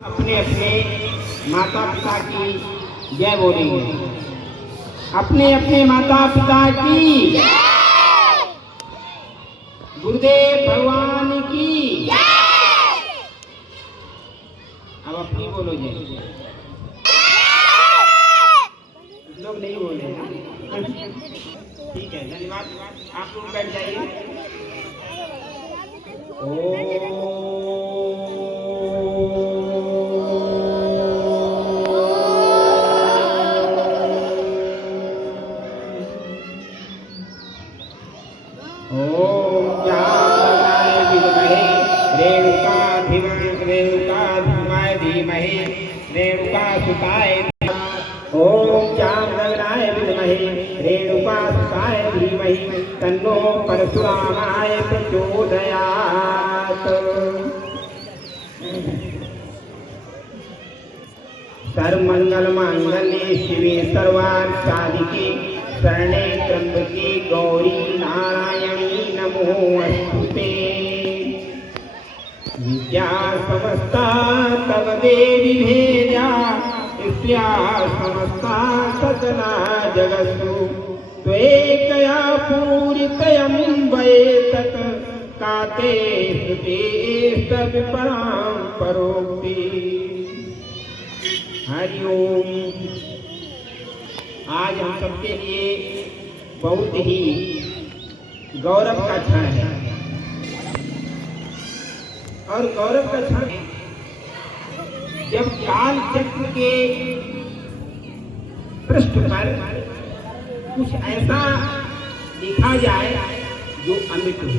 अपने अपने माता पिता की जय बोलेंगे। अपने अपने माता पिता की जय, गुरुदेव भगवान की जय। अब अपनी बोलो जय। लोग नहीं बोले ठीक है, धन्यवाद। आप लोग बैठ जाइए। रेणुका सुताय ओम चांगराय विद्महे रेणुका सुताय धीमहि तन्नो परशुरामाय प्रचोदयात्। सर्वमंगल मांगल्ये शिवे सर्वार्थ साधिके शरणे त्र्यंबके गौरी नारायणी नमोस्तुते। विद्या समस्ता तव देवी भेद्या स्त्रिया समस्ता सकला जगत्सु त्वेकया पूरितयं वैतत् काते स्तुते सविपरां परोक्ति। हरि ओम। आज हम सबके लिए बहुत ही गौरव का क्षण है और गौरव का क्षण जब काल चक्र के पृष्ठ पर कुछ ऐसा लिखा जाए जो अमिट हो,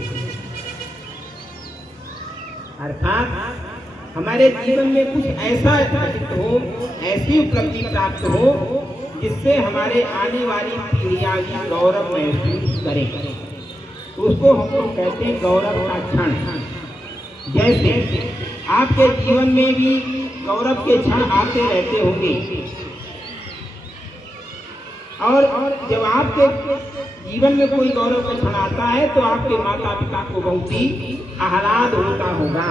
अर्थात हमारे जीवन में कुछ ऐसा घटित हो, ऐसी उपलब्धि प्राप्त हो जिससे हमारे आने वाली पीढ़ियां भी गौरव महसूस करें, तो उसको हम लोग कहते हैं गौरव का क्षण। जैसे आपके जीवन में भी गौरव के क्षण आते रहते होंगे और जब आपके जीवन में कोई गौरव का क्षण आता है तो आपके माता पिता को बहुत ही आह्लाद होता होगा,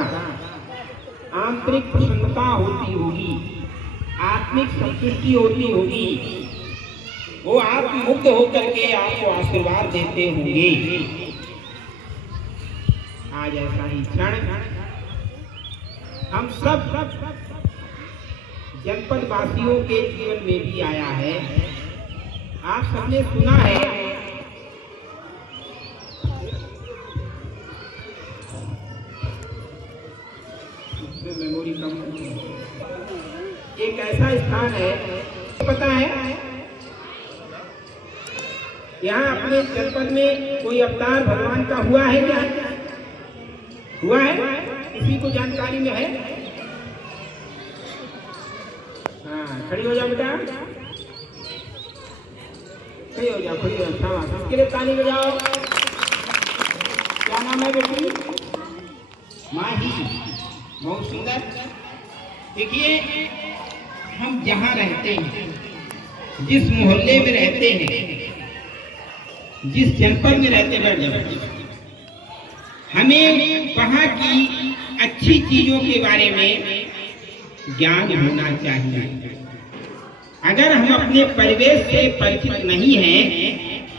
आंतरिक प्रसन्नता होती होगी, आत्मिक संतुष्टि होती होगी, वो आप मुग्ध होकर के आपको आशीर्वाद देते होंगे। आज ऐसा ही क्षण हम सब जनपद वासियों के जीवन में भी आया है। आप सबने सुना है मेमोरी कम, एक ऐसा स्थान है, पता है यहाँ अपने जनपद में कोई अवतार भगवान का हुआ है क्या? हुआ है? किसी को जानकारी में है? हाँ, खड़ी हो जाओ बेटा, खड़ी हो जाओ, खड़ी हो जाओ। इसके लिए ताली बजाओ। क्या नाम है बेटी? माही। बहुत सुंदर। देखिए, हम जहाँ रहते हैं, जिस मोहल्ले में रहते हैं, जिस जनपद में रहते हैं, हमें वहाँ की अच्छी चीजों के बारे में ज्ञान होना चाहिए। अगर हम अपने परिवेश से परिचित नहीं हैं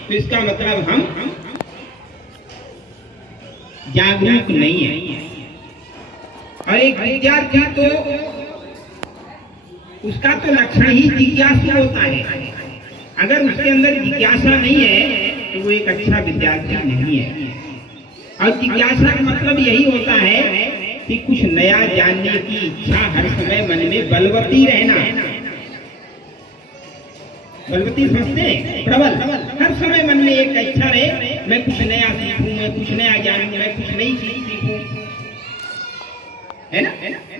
तो इसका मतलब हम जागरूक नहीं है। और एक विद्यार्थी तो उसका तो लक्षण ही जिज्ञासु होता है। अगर उसके अंदर जिज्ञासा नहीं है तो वो एक अच्छा विद्यार्थी नहीं है। और जिज्ञासा का मतलब यही होता है कि कुछ नया जानने की इच्छा हर समय मन में बलवती रहना। बलवती समझते हैं? प्रबल। हर समय मन में एक इच्छा रहे, मैं कुछ नया सीखूं, मैं कुछ नया जानूं, मैं कुछ नई चीज सीखूं, है ना?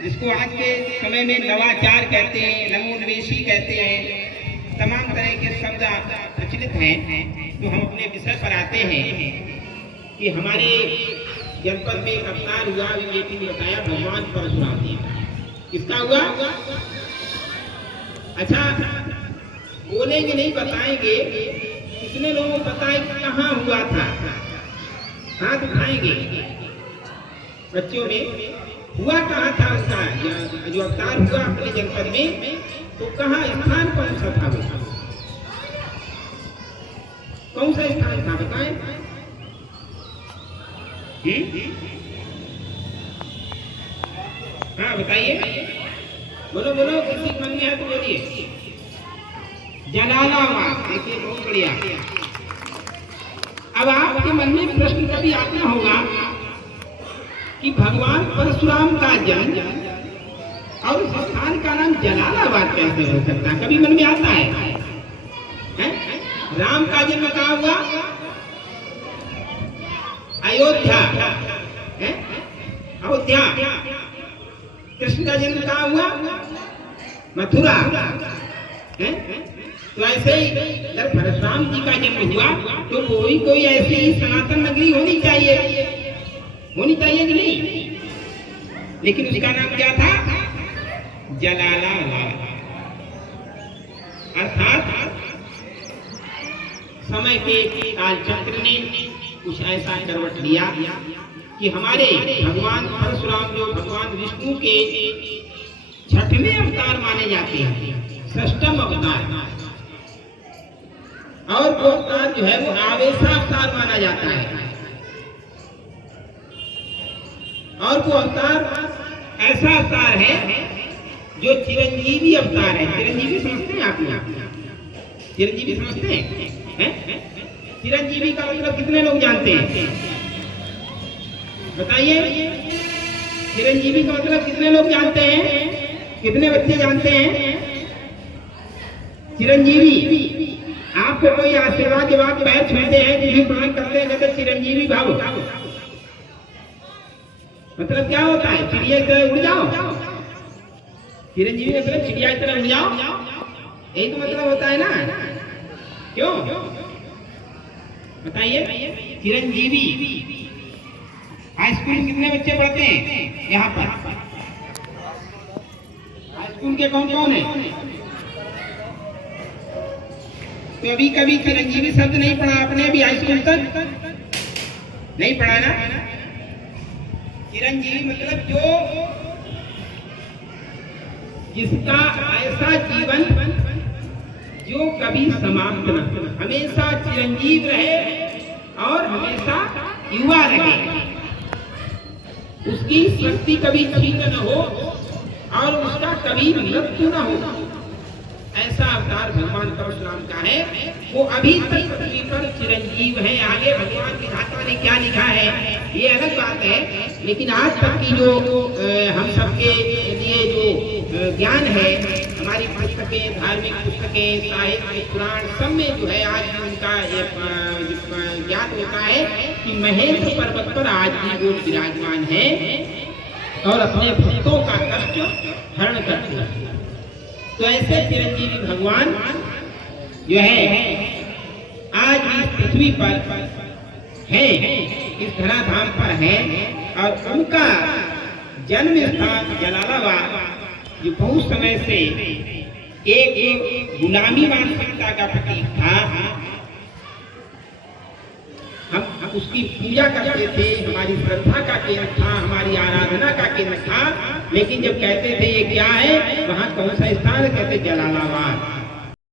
जिसको आज के समय में नवाचार कहते हैं, नवोन्वेषी कहते हैं, तमाम तरह के शब्द प्रचलित हैं। तो हम अपने विषय पर आते हैं कि हमारे जनपद में एक अवतार हुआ, बेटी ने बताया, भगवान परशुराम जी। किसका हुआ? अच्छा, बोलेंगे नहीं, बताएंगे। कितने लोगों को पता है कहाँ हुआ था? हाथ उठाएंगे बच्चों में। हुआ कहाँ था उसका जो अवतार हुआ अपने जनपद में, तो कहाँ स्थान कौन सा था? कौन सा स्थान था बताएं? हाँ बताइए, बोलो बोलो, किसी मन में है तो बोलिए। जलालाबाद। देखिए बहुत बढ़िया। अब आपके मन में प्रश्न कभी आता होगा कि भगवान परशुराम का जन्म और उस स्थान का नाम जलालाबाद कैसे हो सकता है? कभी मन में आता है? राम का जन्म कहाँ हुआ? अयोध्या। अयोध्या। कृष्ण का जन्म कहाँ हुआ? मथुरा। तो ऐसे ही जब परशुराम जी का जन्म हुआ तो कोई ऐसी सनातन नगरी होनी चाहिए कि नहीं? लेकिन उसका नाम क्या था? जलालाबाद। अर्थात समय के कालचक्र ने कुछ ऐसा करवट लिया कि हमारे भगवान परशुराम जो भगवान विष्णु के छठवें अवतार माने जाते हैं, षष्ठम अवतार, और वो अवतार जो है वो आवेशावतार माना जाता है। और वो अवतार ऐसा अवतार है जो चिरंजीवी अवतार है। चिरंजीवी समझते हैं आप लोग? चिरंजीवी समझते हैं? चिरंजीवी का मतलब कितने लोग जानते हैं बताइए? चिरंजीवी का मतलब कितने लोग जानते हैं? कितने बच्चे जानते हैं चिरंजीवी? आपको कोई आशीर्वाद जब आप पैर छूते हैं, किसी प्रणाम करते हैं, कहते चिरंजीवी भाव। मतलब क्या होता है? चिड़िया की तरह उड़ जाओ। चिरंजीवी मतलब चिड़िया की तरह उड़ जाओ, यही तो मतलब होता है ना? क्यों बताइए? चिरंजीवी। हाई स्कूल में कितने बच्चे पढ़ते हैं यहाँ पर? हाई स्कूल के कौन कौन है? तो अभी कभी चिरंजीवी शब्द नहीं पढ़ा आपने? अभी हाई स्कूल तक नहीं पढ़ा ना? चिरंजीवी मतलब जिसका ऐसा जीवन जो कभी समाप्त न हो, हमेशा चिरंजीव रहे और हमेशा युवा रहे, उसकी शक्ति कभी क्षीण न हो और उसका कभी मृत्यु न हो, ऐसा अवतार भगवान परशुराम का है। वो अभी तक पृथ्वी पर चिरंजीव है। आगे भगवान विधाता ने क्या लिखा है ये अलग बात है, लेकिन आज तक की जो हम सबके लिए जो ज्ञान है, हमारी पुस्तकें, धार्मिक पुस्तकें, साहित्य, पुराण, सब में जो है आज भी उनका ज्ञान होता है कि महेंद्र पर्वत पर आज भी वो विराजमान है और अपने भक्तों का कष्ट हरण करते हैं। तो ऐसे चिरंजीवी भगवान जो है आज इस पृथ्वी पर है, इस धराधाम पर है, और उनका जन्म स्थान जलालाबाद जो बहुत समय से एक गुलामी मानसिकता का प्रतीक था। हम उसकी पूजा करते थे, हमारी श्रद्धा का केंद्र था, हमारी आराधना का केंद्र था, लेकिन जब कहते थे ये क्या है, वहाँ कौन सा स्थान, कहते जलालाबाद।